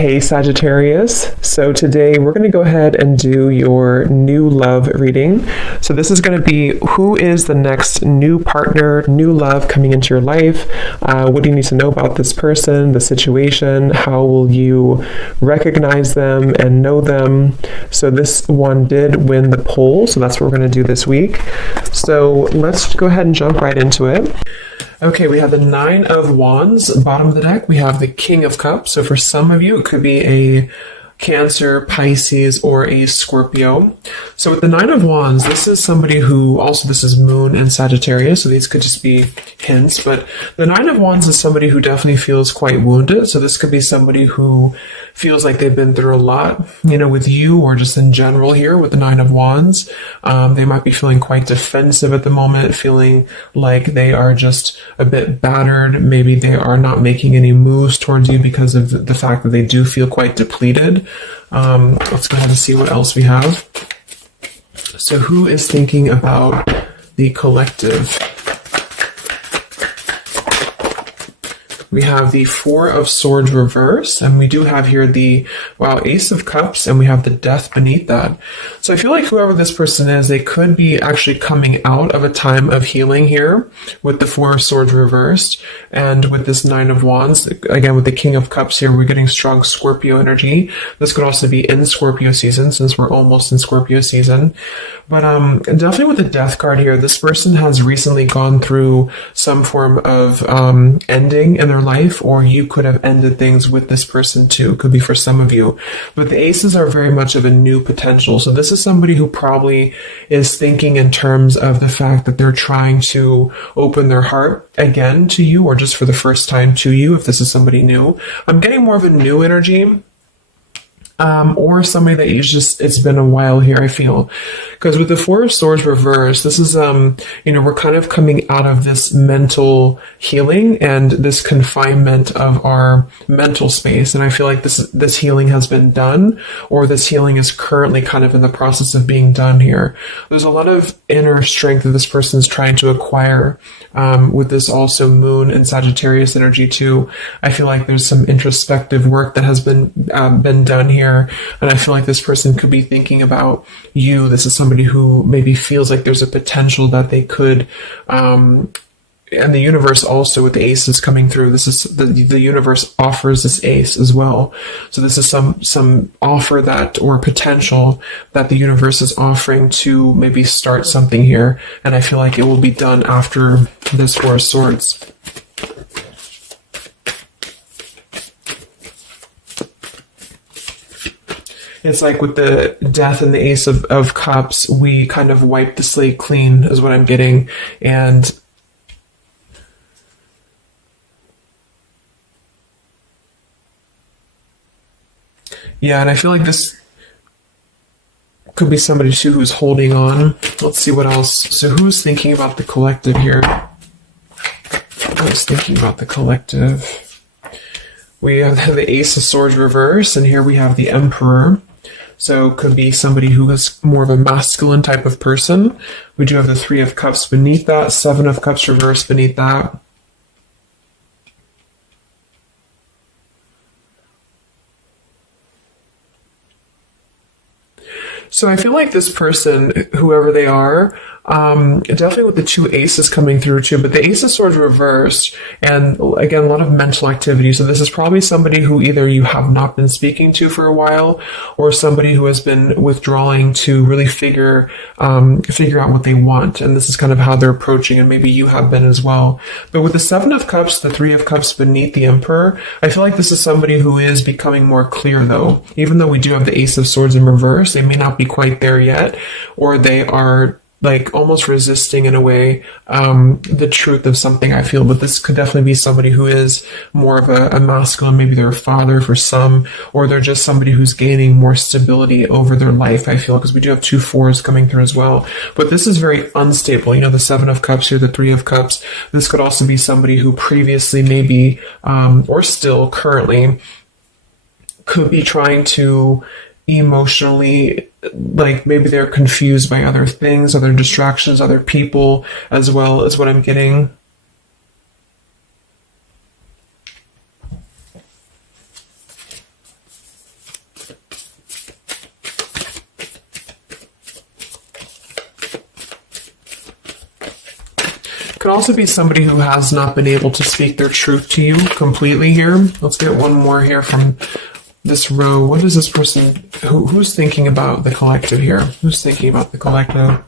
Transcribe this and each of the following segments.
Hey Sagittarius, so today we're going to go ahead and do your new love reading. So this is going to be who is the next new partner, new love coming into your life. What do you need to know about this person, the situation? How will you recognize them and know them? So this one did win the poll, so that's what we're going to do this week. So let's go ahead and jump right into it. Okay, we have the Nine of Wands, bottom of the deck. We have the King of Cups. So for some of you, it could be a Cancer, Pisces, or a Scorpio. So with the Nine of Wands, this is somebody who, also this is Moon and Sagittarius, so these could just be hints, but the Nine of Wands is somebody who definitely feels quite wounded. So this could be somebody who feels like they've been through a lot, with you or just in general here with the Nine of Wands. They might be feeling quite defensive at the moment, feeling like they are just a bit battered. Maybe they are not making any moves towards you because of the fact that they do feel quite depleted. Let's go ahead and see what else we have. So who is thinking about the collective? We have the Four of Swords reverse, and we do have here the, Ace of Cups, and we have the Death beneath that. So I feel like whoever this person is, they could be actually coming out of a time of healing here with the Four of Swords reversed, and with this Nine of Wands, again with the King of Cups here, we're getting strong Scorpio energy. This could also be in Scorpio season, since we're almost in Scorpio season. But definitely with the Death card here, this person has recently gone through some form of ending in their life, or you could have ended things with this person too. Could be for some of you. But the aces are very much of a new potential. So this is somebody who probably is thinking in terms of the fact that they're trying to open their heart again to you, or just for the first time to you, if this is somebody new. I'm getting more of a new energy. Or somebody that it's been a while here, I feel. Because with the Four of Swords reversed, this is, we're kind of coming out of this mental healing and this confinement of our mental space. And I feel like this healing has been done, or this healing is currently kind of in the process of being done here. There's a lot of inner strength that this person is trying to acquire. With this also Moon and Sagittarius energy too. I feel like there's some introspective work that has been done here. And I feel like this person could be thinking about you. This is somebody who maybe feels like there's a potential that they could, and the universe also with the aces coming through. This is the universe offers this ace as well. So this is some offer that, or potential that the universe is offering to maybe start something here. And I feel like it will be done after this Four of Swords. It's like with the Death and the Ace of Cups, we kind of wipe the slate clean is what I'm getting. And yeah, and I feel like this could be somebody too who's holding on. Let's see what else. So who's thinking about the collective here? Who's thinking about the collective? We have the Ace of Swords reverse, and here we have the Emperor. So it could be somebody who is more of a masculine type of person. We do have the Three of Cups beneath that, Seven of Cups reversed beneath that. So I feel like this person, whoever they are, definitely with the two aces coming through too, but the Ace of Swords reversed, and again, a lot of mental activity. So this is probably somebody who either you have not been speaking to for a while, or somebody who has been withdrawing to really figure out what they want. And this is kind of how they're approaching, and maybe you have been as well. But with the Seven of Cups, the Three of Cups beneath the Emperor, I feel like this is somebody who is becoming more clear though. Even though we do have the Ace of Swords in reverse, they may not be quite there yet, or they are like almost resisting in a way the truth of something, I feel. But this could definitely be somebody who is more of a masculine. Maybe they're a father for some, or they're just somebody who's gaining more stability over their life, I feel, because we do have two fours coming through as well. But this is very unstable. The Seven of Cups here, the Three of Cups. This could also be somebody who previously maybe, or still currently, could be trying to emotionally, like maybe they're confused by other things, other distractions, other people as well, is what I'm getting. Could also be somebody who has not been able to speak their truth to you completely here. Let's get one more here from this row. What is this person? Who's thinking about the collective here? Who's thinking about the collective?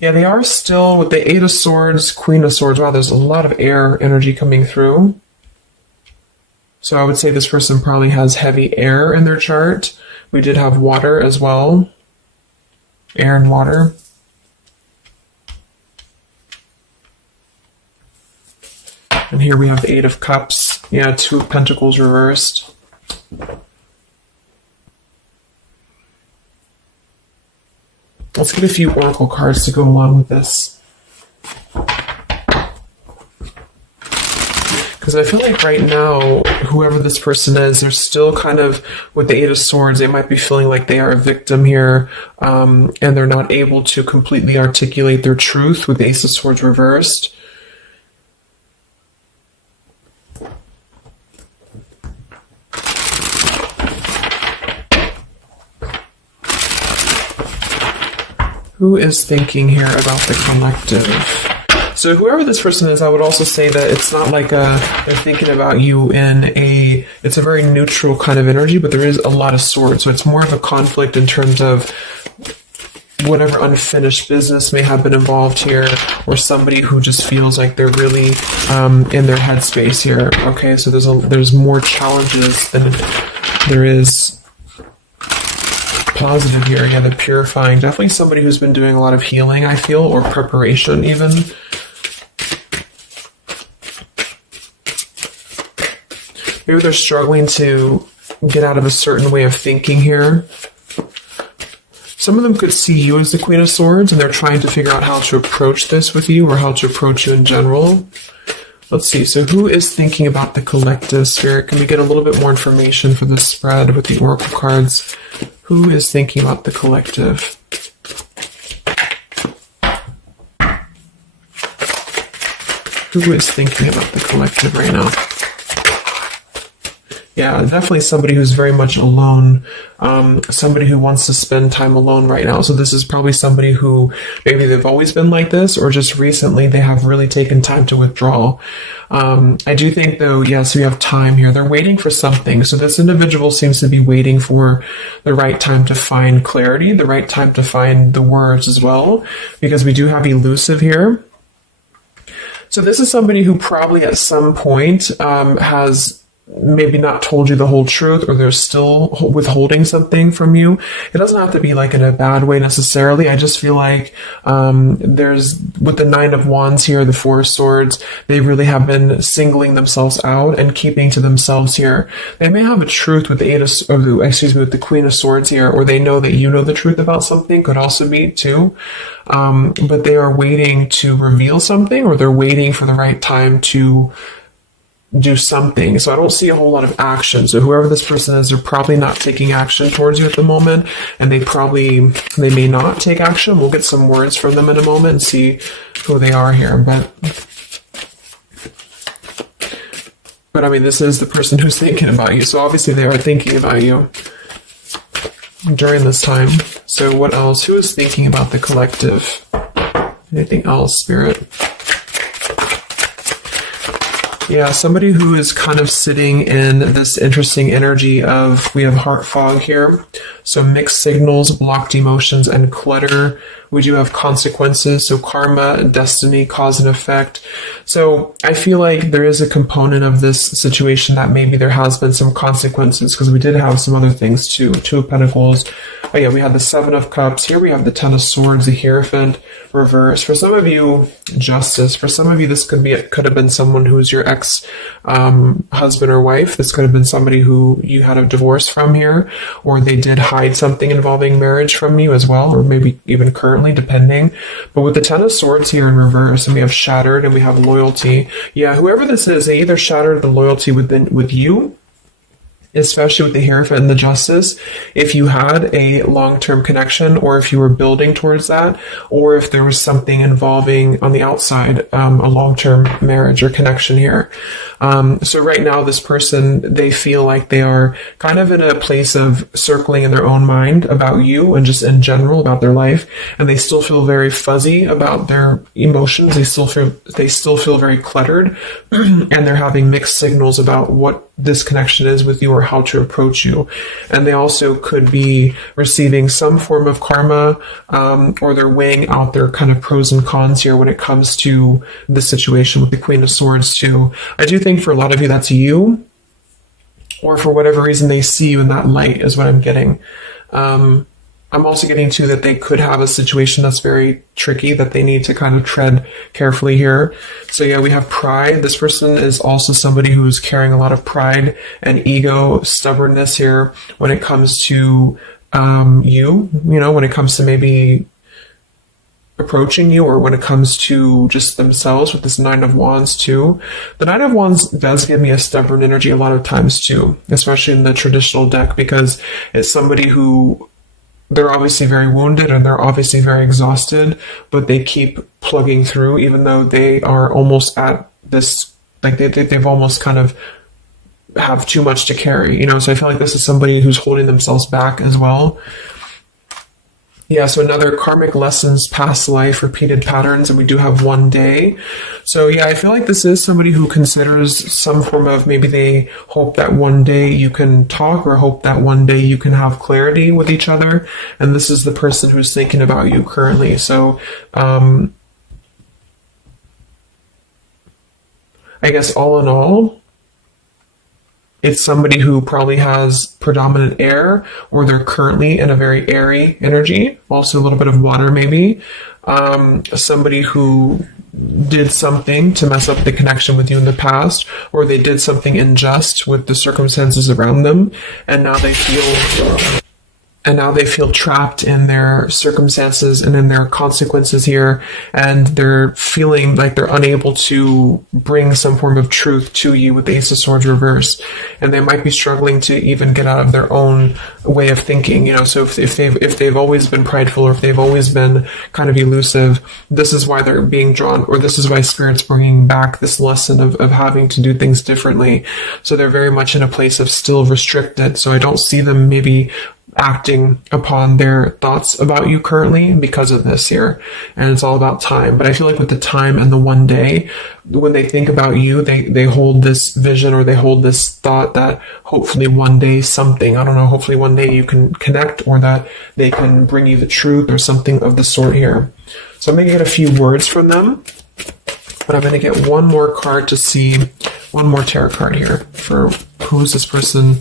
Yeah, they are still with the 8 of Swords, Queen of Swords. Wow, there's a lot of air energy coming through. So I would say this person probably has heavy air in their chart. We did have water as well. Air and water. And here we have the 8 of Cups. Yeah, 2 of Pentacles reversed. Let's get a few oracle cards to go along with this. Because I feel like right now, whoever this person is, they're still kind of, with the 8 of Swords, they might be feeling like they are a victim here, and they're not able to completely articulate their truth with the Ace of Swords reversed. Who is thinking here about the collective? So whoever this person is, I would also say that it's not like they're thinking about you in it's a very neutral kind of energy, but there is a lot of swords. So it's more of a conflict in terms of whatever unfinished business may have been involved here, or somebody who just feels like they're really in their headspace here. Okay, so there's more challenges than there is positive here. Yeah, the purifying. Definitely somebody who's been doing a lot of healing, I feel, or preparation even. Maybe they're struggling to get out of a certain way of thinking here. Some of them could see you as the Queen of Swords, and they're trying to figure out how to approach this with you, or how to approach you in general. Let's see. So who is thinking about the collective, Spirit? Can we get a little bit more information for this spread with the oracle cards? Who is thinking about the collective? Who is thinking about the collective right now? Yeah, definitely somebody who's very much alone, somebody who wants to spend time alone right now. So this is probably somebody who maybe they've always been like this, or just recently they have really taken time to withdraw. I do think, though, yes, we have time here. They're waiting for something. So this individual seems to be waiting for the right time to find clarity, the right time to find the words as well, because we do have elusive here. So this is somebody who probably at some point has maybe not told you the whole truth, or they're still withholding something from you. It doesn't have to be like in a bad way necessarily. I just feel like there's, with the 9 of Wands here, the 4 of Swords, they really have been singling themselves out and keeping to themselves here. They may have a truth with the with the Queen of Swords here, or they know that you know the truth about something, could also be too. But they are waiting to reveal something, or they're waiting for the right time to do something. So I don't see a whole lot of action. So whoever this person is, they're probably not taking action towards you at the moment, and they may not take action. We'll get some words from them in a moment and see who they are here. But I mean, this is the person who's thinking about you. So obviously they are thinking about you during this time. So what else? Who is thinking about the collective? Anything else, Spirit? Yeah, somebody who is kind of sitting in this interesting energy of, we have heart fog here. So mixed signals, blocked emotions, and clutter. We do have consequences, so karma, destiny, cause and effect. So I feel like there is a component of this situation that maybe there has been some consequences, because we did have some other things too. 2 of Pentacles. Oh yeah, we had the 7 of Cups. Here we have the 10 of Swords, the Hierophant, reverse. For some of you, Justice. For some of you, this could have been someone who's your ex husband or wife. This could have been somebody who you had a divorce from here, or they did hide something involving marriage from you as well, or maybe even currently, depending. But with the 10 of Swords here in reverse, and we have shattered, and we have loyalty. Yeah, whoever this is, they either shattered the loyalty with you, especially with the Hierophant and the Justice, if you had a long-term connection, or if you were building towards that, or if there was something involving on the outside, a long-term marriage or connection here. So right now, this person, they feel like they are kind of in a place of circling in their own mind about you and just in general about their life, and they still feel very fuzzy about their emotions. They still feel very cluttered, and they're having mixed signals about what this connection is with you or how to approach you. And they also could be receiving some form of karma, or they're weighing out their kind of pros and cons here when it comes to the situation with the Queen of Swords too. I do think for a lot of you that's you, or for whatever reason they see you in that light is what I'm getting. I'm also getting too that they could have a situation that's very tricky that they need to kind of tread carefully here. So yeah, we have pride. This person is also somebody who's carrying a lot of pride and ego, stubbornness here when it comes to when it comes to maybe approaching you, or when it comes to just themselves with this Nine of Wands too. The Nine of Wands does give me a stubborn energy a lot of times too, especially in the traditional deck, because it's somebody who, they're obviously very wounded and they're obviously very exhausted, but they keep plugging through even though they are almost at this, like they've almost kind of have too much to carry, so I feel like this is somebody who's holding themselves back as well. Yeah, so another karmic lessons, past life, repeated patterns, and we do have one day. So yeah, I feel like this is somebody who considers some form of, maybe they hope that one day you can talk, or hope that one day you can have clarity with each other. And this is the person who's thinking about you currently. So I guess all in all, it's somebody who probably has predominant air, or they're currently in a very airy energy, also a little bit of water maybe. Somebody who did something to mess up the connection with you in the past, or they did something unjust with the circumstances around them, and now they feel trapped in their circumstances and in their consequences here, and they're feeling like they're unable to bring some form of truth to you with the Ace of Swords reverse, and they might be struggling to even get out of their own way of thinking. So if they've always been prideful, or if they've always been kind of elusive, this is why they're being drawn, or this is why Spirit's bringing back this lesson of having to do things differently. So they're very much in a place of still restricted. So I don't see them maybe acting upon their thoughts about you currently because of this here, and it's all about time. But I feel like with the time and the one day, when they think about you, they hold this vision, or they hold this thought that hopefully one day hopefully one day you can connect, or that they can bring you the truth or something of the sort here. So I'm going to get a few words from them, but I'm going to get one more card to see, one more tarot card here for who is this person.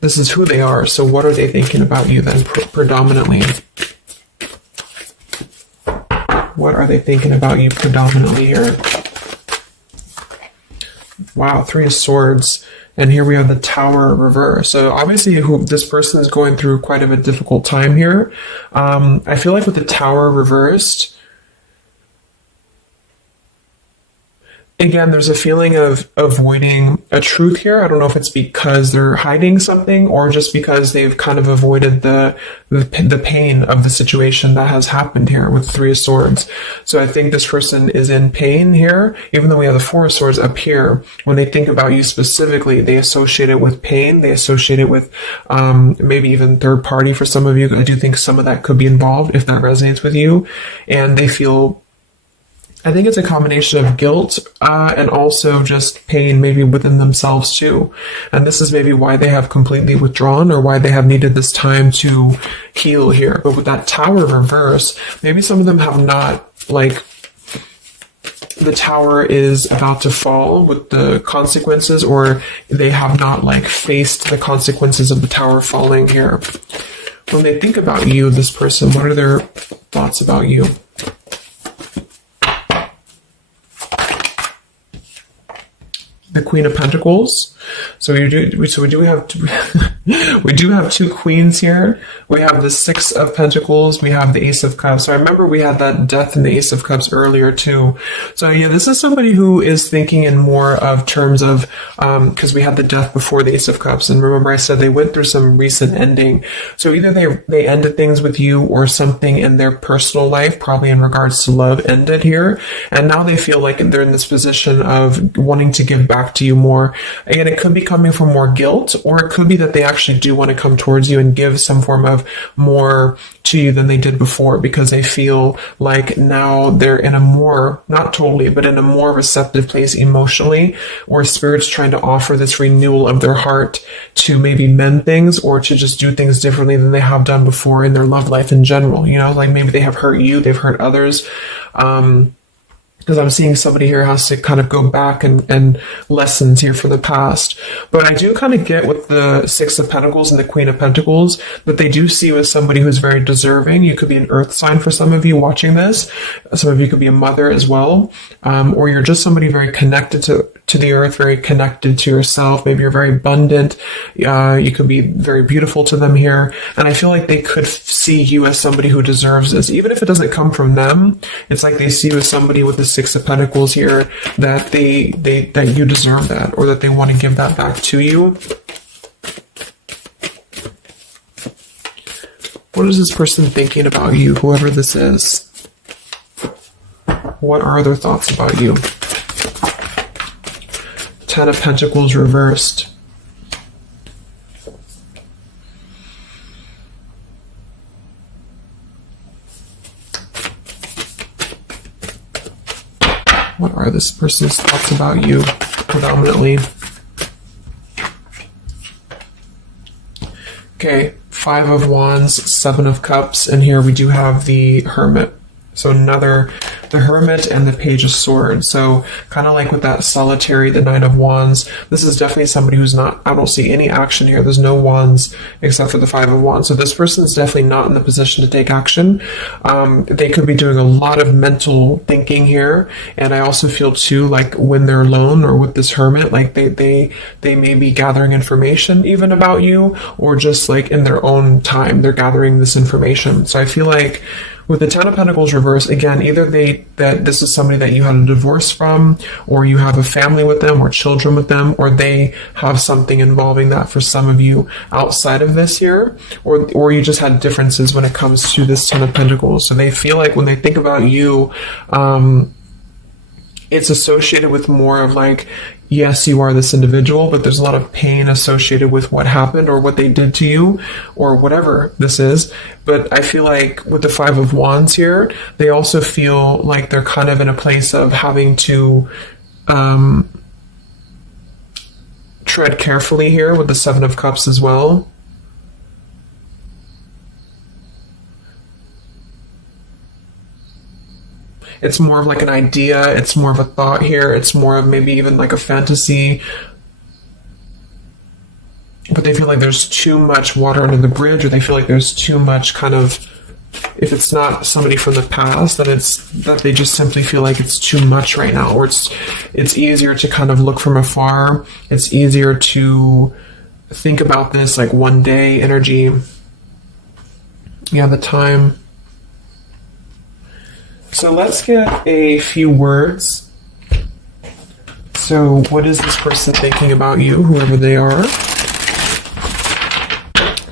This is who they are. So what are they thinking about you then predominantly? What are they thinking about you predominantly here? Wow, Three of Swords. And here we have the Tower reverse. So obviously this person is going through quite of a difficult time here. I feel like with the Tower reversed, again, there's a feeling of avoiding a truth here. I don't know if it's because they're hiding something, or just because they've kind of avoided the pain of the situation that has happened here with Three of Swords. So I think this person is in pain here, even though we have the Four of Swords up here. When they think about you specifically, they associate it with pain. They associate it with maybe even third party for some of you. I do think some of that could be involved if that resonates with you. And they feel, I think it's a combination of guilt and also just pain maybe within themselves too. And this is maybe why they have completely withdrawn, or why they have needed this time to heal here. But with that Tower reverse, maybe some of them have not, like, the Tower is about to fall with the consequences, or they have not faced the consequences of the Tower falling here. When they think about you, this person, what are their thoughts about you? The Queen of Pentacles. So we do have we do have two queens here. We have the Six of Pentacles. We have the Ace of Cups. So I remember we had that Death and the Ace of Cups earlier too. So yeah, this is somebody who is thinking in more of terms of, because we had the Death before the Ace of Cups. And remember I said they went through some recent ending. So either they ended things with you, or something in their personal life, probably in regards to love, ended here. And now they feel like they're in this position of wanting to give back to you more. Again, it could be coming from more guilt, or it could be that they actually do want to come towards you and give some form of more to you than they did before, because they feel like now they're in a more, not totally, but in a more receptive place emotionally, or Spirit's trying to offer this renewal of their heart to maybe mend things, or to just do things differently than they have done before in their love life in general. You know, like maybe they have hurt you, they've hurt others. Because I'm seeing somebody here has to kind of go back and lessons here for the past. But I do kind of get with the Six of Pentacles and the Queen of Pentacles that they do see you as somebody who's very deserving. You could be an earth sign for some of you watching this. Some of you could be a mother as well. Or you're just somebody very connected to the earth, very connected to yourself. Maybe you're very abundant. You could be very beautiful to them here. And I feel like they could see you as somebody who deserves this. Even if it doesn't come from them, it's like they see you as somebody with the Six of Pentacles here, that that you deserve that, or that they want to give that back to you. What is this person thinking about you, whoever this is? What are their thoughts about you? Ten of Pentacles reversed. What are this person's thoughts about you, predominantly? Okay, Five of Wands, Seven of Cups, and here we do have the Hermit. So the Hermit and the Page of Swords. So kind of like with that solitary, the Nine of Wands, this is definitely somebody who's not, I don't see any action here. There's no wands except for the Five of Wands. So this person's definitely not in the position to take action. They could be doing a lot of mental thinking here. And I also feel too, like when they're alone or with this Hermit, like they may be gathering information even about you, or just like in their own time, they're gathering this information. So I feel like with the Ten of Pentacles reverse, again, either that this is somebody that you had a divorce from, or you have a family with them, or children with them, or they have something involving that for some of you outside of this year, or you just had differences when it comes to this Ten of Pentacles. So they feel like when they think about you, it's associated with more of like, yes, you are this individual, but there's a lot of pain associated with what happened or what they did to you or whatever this is. But I feel like with the Five of Wands here, they also feel like they're kind of in a place of having to tread carefully here with the Seven of Cups as well. It's more of like an idea. It's more of a thought here. It's more of maybe even like a fantasy. But they feel like there's too much water under the bridge, or they feel like there's too much kind of, if it's not somebody from the past, then it's that they just simply feel like it's too much right now, or it's easier to kind of look from afar. It's easier to think about this like one day energy. Yeah, the time. So let's get a few words. So what is this person thinking about you, whoever they are?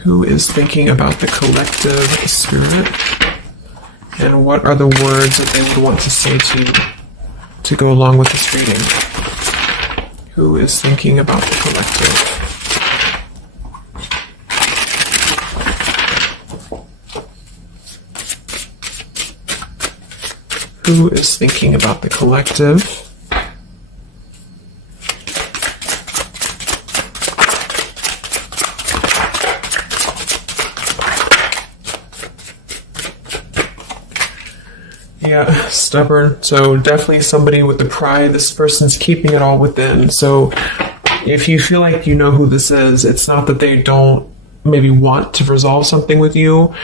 Who is thinking about the collective spirit? And what are the words that they would want to say to go along with this reading? Who is thinking about the collective? Who is thinking about the collective? Yeah, stubborn. So definitely somebody with the pride. This person's keeping it all within. So if you feel like you know who this is, it's not that they don't maybe want to resolve something with you,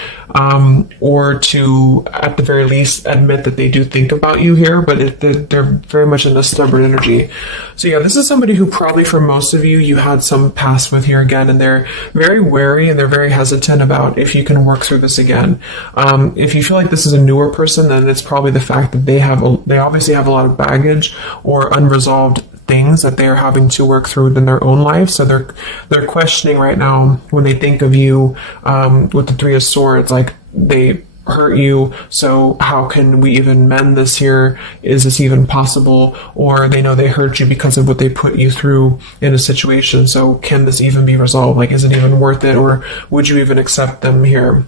or to, at the very least, admit that they do think about you here, but they're very much in a stubborn energy. So yeah, this is somebody who probably for most of you, you had some past with here again, and they're very wary and they're very hesitant about if you can work through this again. If you feel like this is a newer person, then it's probably the fact that they obviously have a lot of baggage or unresolved things that they're having to work through in their own life. So they're questioning right now when they think of you, with the Three of Swords, like they hurt you, so how can we even mend this here? Is this even possible? Or they know they hurt you because of what they put you through in a situation, so can this even be resolved? Like, is it even worth it, or would you even accept them here?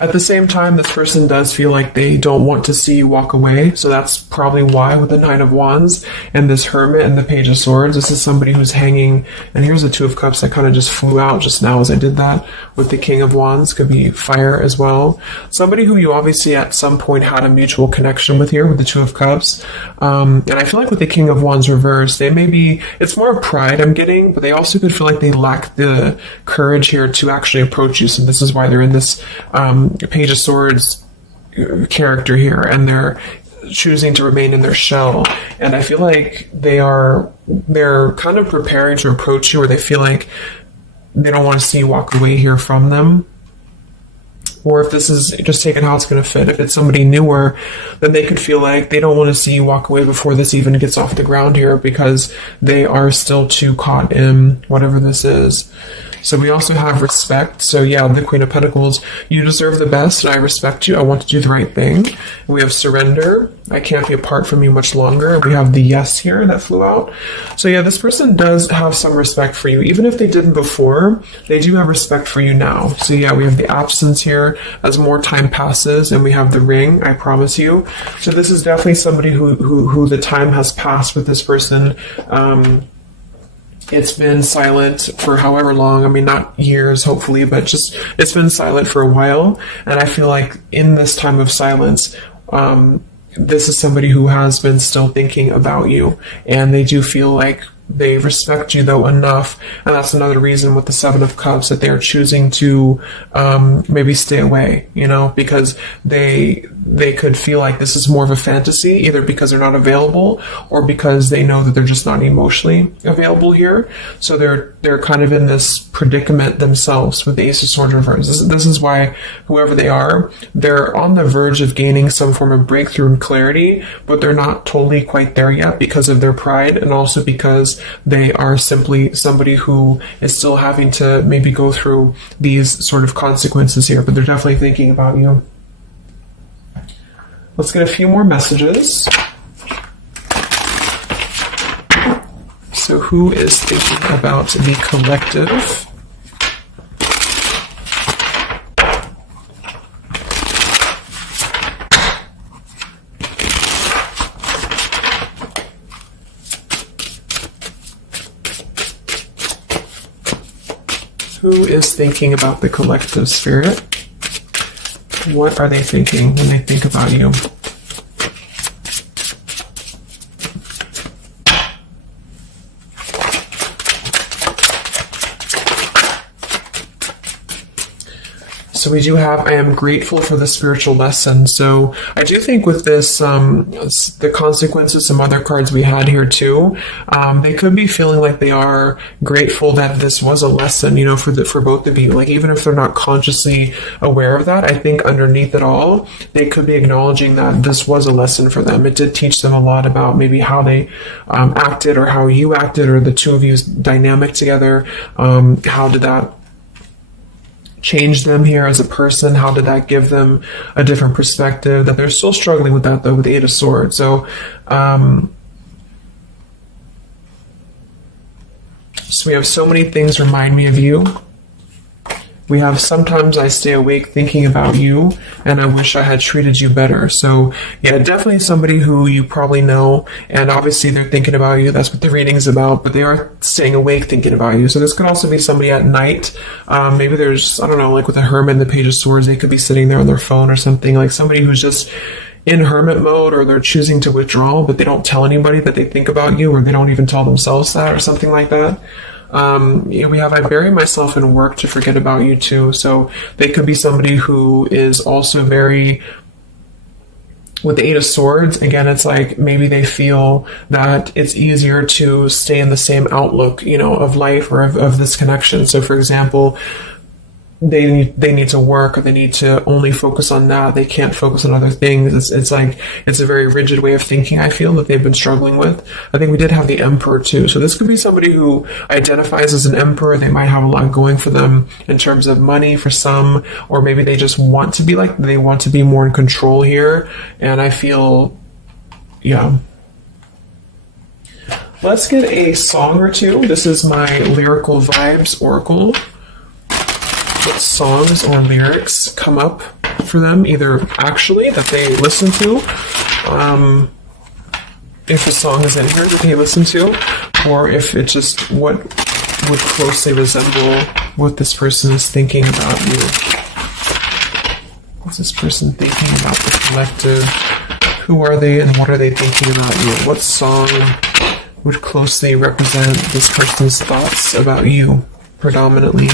At the same time, this person does feel like they don't want to see you walk away. So that's probably why with the Nine of Wands and this Hermit and the Page of Swords, this is somebody who's hanging. And here's the Two of Cups that kind of just flew out just now as I did that. With the King of Wands, could be fire as well. Somebody who you obviously at some point had a mutual connection with here with the Two of Cups. And I feel like with the King of Wands reversed, they may be, it's more of pride I'm getting, but they also could feel like they lack the courage here to actually approach you. So this is why they're in this Page of Swords character here, and they're choosing to remain in their shell. And I feel like they're kind of preparing to approach you, or they feel like they don't want to see you walk away here from them. Or if this is just taking how it's going to fit, if it's somebody newer, then they could feel like they don't want to see you walk away before this even gets off the ground here, because they are still too caught in whatever this is. So we also have respect. So yeah, the Queen of Pentacles, you deserve the best, and I respect you. I want to do the right thing. We have surrender. I can't be apart from you much longer. We have the yes here that flew out. So yeah, this person does have some respect for you. Even if they didn't before, they do have respect for you now. So yeah, we have the absence here as more time passes, and we have the ring, I promise you. So this is definitely somebody who the time has passed with this person. It's been silent for however long. I mean, not years, hopefully, but just it's been silent for a while. And I feel like in this time of silence, this is somebody who has been still thinking about you. And they do feel like they respect you, though, enough. And that's another reason with the Seven of Cups that they're choosing to maybe stay away, because they could feel like this is more of a fantasy, either because they're not available or because they know that they're just not emotionally available here. So they're kind of in this predicament themselves with the Ace of Swords reversed. This is why whoever they are, they're on the verge of gaining some form of breakthrough and clarity, but they're not totally quite there yet because of their pride, and also because they are simply somebody who is still having to maybe go through these sort of consequences here, but they're definitely thinking about you. Let's get a few more messages. So who is thinking about the collective? Who is thinking about the collective, Spirit? What are they thinking when they think about you? So we do have, I am grateful for the spiritual lesson. So I do think with this, the consequences, some other cards we had here too, they could be feeling like they are grateful that this was a lesson, for both of you. Like, even if they're not consciously aware of that, I think underneath it all, they could be acknowledging that this was a lesson for them. It did teach them a lot about maybe how they acted, or how you acted, or the two of you's dynamic together. How did that change them here as a person? How did that give them a different perspective? That they're still struggling with that, though, with the Eight of Swords. So we have so many things remind me of you. We have sometimes I stay awake thinking about you, and I wish I had treated you better. So yeah, definitely somebody who you probably know, and obviously they're thinking about you. That's what the reading's about, but they are staying awake thinking about you. So this could also be somebody at night. Maybe there's, I don't know, like with the Hermit and the Page of Swords, they could be sitting there on their phone or something, like somebody who's just in hermit mode, or they're choosing to withdraw, but they don't tell anybody that they think about you, or they don't even tell themselves that, or something like that. We have I bury myself in work to forget about you too. So they could be somebody who is also very, with the Eight of Swords, again, it's like maybe they feel that it's easier to stay in the same outlook, of life or of this connection. So for example, they need to work, or they need to only focus on that. They can't focus on other things. It's like, it's a very rigid way of thinking, I feel, that they've been struggling with. I think we did have the Emperor too. So this could be somebody who identifies as an Emperor. They might have a lot going for them in terms of money for some, or maybe they just want to be they want to be more in control here. And I feel, yeah. Let's get a song or two. This is my Lyrical Vibes Oracle. What songs or lyrics come up for them, either actually that they listen to, if a song is in here that they listen to, or if it's just what would closely resemble what this person is thinking about you. What's this person thinking about the collective? Who are they and what are they thinking about you? What song would closely represent this person's thoughts about you, predominantly?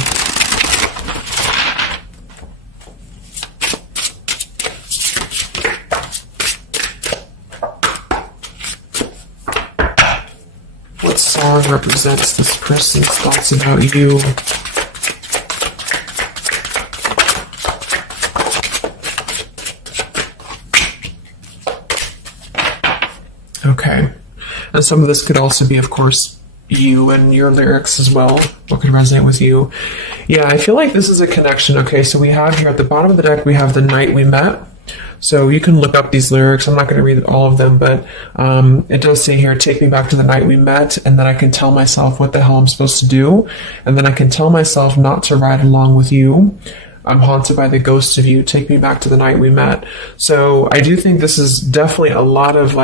What song represents this person's thoughts about you? Okay. And some of this could also be, of course, you and your lyrics as well. What could resonate with you? Yeah, I feel like this is a connection. Okay, so we have here at the bottom of the deck, we have The Night We Met. So you can look up these lyrics. I'm not going to read all of them, but it does say here, take me back to the night we met, and then I can tell myself what the hell I'm supposed to do, and then I can tell myself not to ride along with you. I'm haunted by the ghosts of you. Take me back to the night we met. So I do think this is definitely a lot of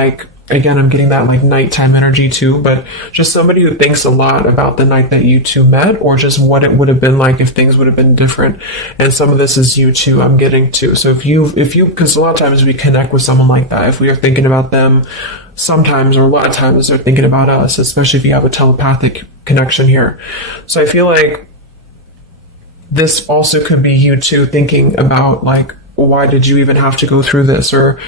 again, I'm getting that nighttime energy too, but just somebody who thinks a lot about the night that you two met, or just what it would have been like if things would have been different. And some of this is you too, I'm getting to. So if you, because a lot of times we connect with someone like that, if we are thinking about them, sometimes, or a lot of times they're thinking about us, especially if you have a telepathic connection here. So I feel like this also could be you too thinking about why did you even have to go through this? Or,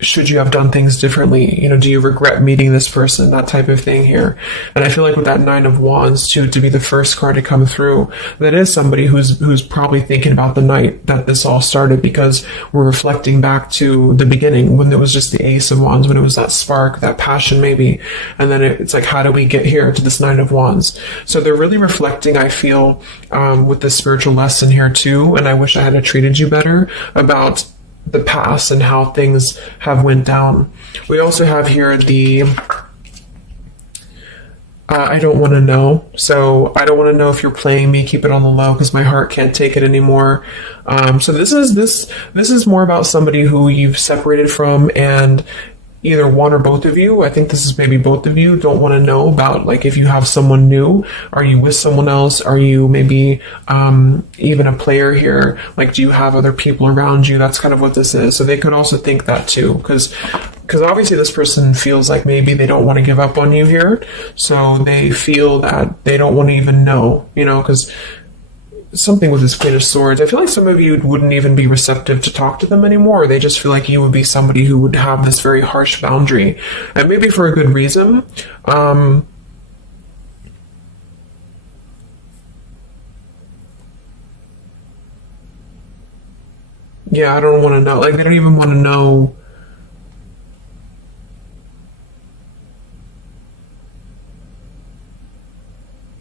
should you have done things differently? Do you regret meeting this person? That type of thing here. And I feel like with that Nine of Wands too, to be the first card to come through, that is somebody who's probably thinking about the night that this all started, because we're reflecting back to the beginning when it was just the Ace of Wands, when it was that spark, that passion maybe. And then it's like, how do we get here to this Nine of Wands? So they're really reflecting, I feel, with this spiritual lesson here too. And I wish I had treated you better, about the past and how things have went down. We also have here the I don't want to know. So I don't want to know if you're playing me. Keep it on the low because my heart can't take it anymore. So this is more about somebody who you've separated from, and either one or both of you, I think this is maybe both of you, don't want to know about if you have someone new. Are you with someone else? Are you maybe even a player here? Do you have other people around you? That's kind of what this is. So they could also think that too, because obviously this person feels like maybe they don't want to give up on you here. So they feel that they don't want to even know, because something with this Queen of Swords, I feel like some of you wouldn't even be receptive to talk to them anymore. They just feel like you would be somebody who would have this very harsh boundary, and maybe for a good reason. Yeah, I don't want to know. They don't even want to know.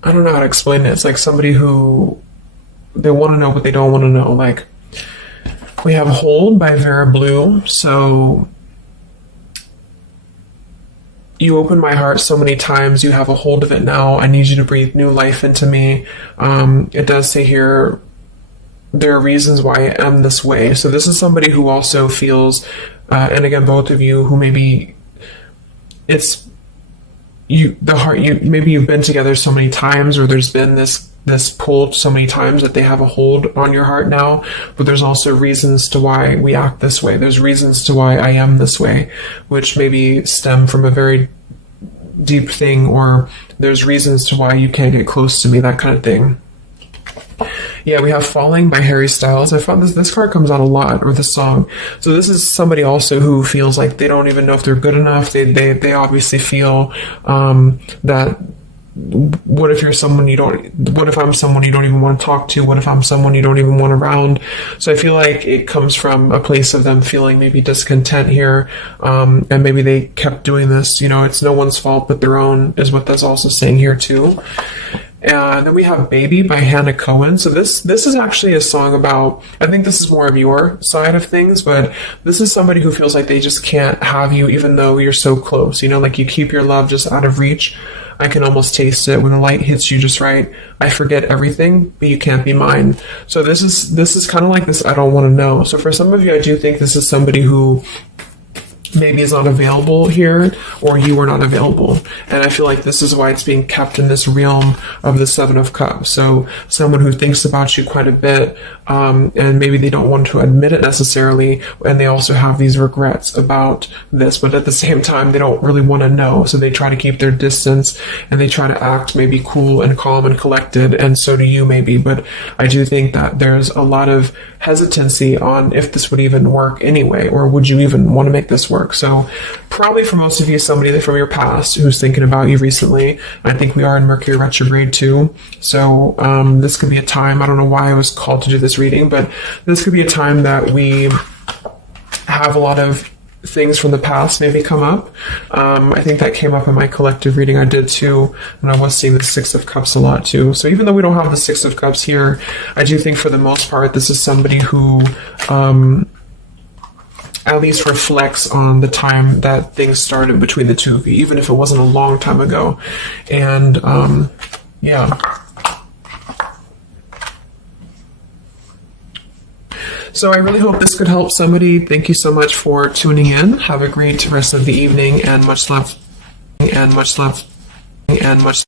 I don't know how to explain it. It's like somebody who, they want to know, but they don't want to know. We have Hold by Vera Blue. So you open my heart so many times, you have a hold of it now. I need you to breathe new life into me. It does say here, there are reasons why I am this way. So this is somebody who also feels, and again, both of you, who maybe it's maybe you've been together so many times, or there's been this pull so many times that they have a hold on your heart now, but there's also reasons to why we act this way. There's reasons to why I am this way, which maybe stem from a very deep thing, or there's reasons to why you can't get close to me, that kind of thing. Yeah, we have Falling by Harry Styles. I found this card comes out a lot, or the song. So this is somebody also who feels like they don't even know if they're good enough. They obviously feel that what if you're someone you don't, what if I'm someone you don't even want to talk to? What if I'm someone you don't even want around? So I feel like it comes from a place of them feeling maybe discontent here, and maybe they kept doing this. You know, it's no one's fault but their own, is what that's also saying here too. And then we have Baby by Hannah Cohen. So this is actually a song about, I think this is more of your side of things, but this is somebody who feels like they just can't have you even though you're so close. You know, like you keep your love just out of reach. I can almost taste it when the light hits you just right. I forget everything, but you can't be mine. So this is kind of like this I don't want to know. So for some of you, I do think this is somebody who maybe is not available here, or you are not available. And I feel like this is why it's being kept in this realm of the Seven of Cups. So someone who thinks about you quite a bit, and maybe they don't want to admit it necessarily, and they also have these regrets about this, but at the same time, they don't really want to know. So they try to keep their distance, and they try to act maybe cool and calm and collected, and so do you maybe. But I do think that there's a lot of hesitancy on if this would even work anyway, or would you even want to make this work. So probably for most of you, somebody from your past who's thinking about you recently. I think we are in Mercury retrograde too. So this could be a time, I don't know why I was called to do this reading, but this could be a time that we have a lot of things from the past maybe come up. I think that came up in my collective reading I did too, and I was seeing the Six of Cups a lot too. So even though we don't have the Six of Cups here, I do think for the most part this is somebody who at least reflects on the time that things started between the two of you, even if it wasn't a long time ago. And yeah. So I really hope this could help somebody. Thank you so much for tuning in. Have a great rest of the evening, and much love, and much love, and much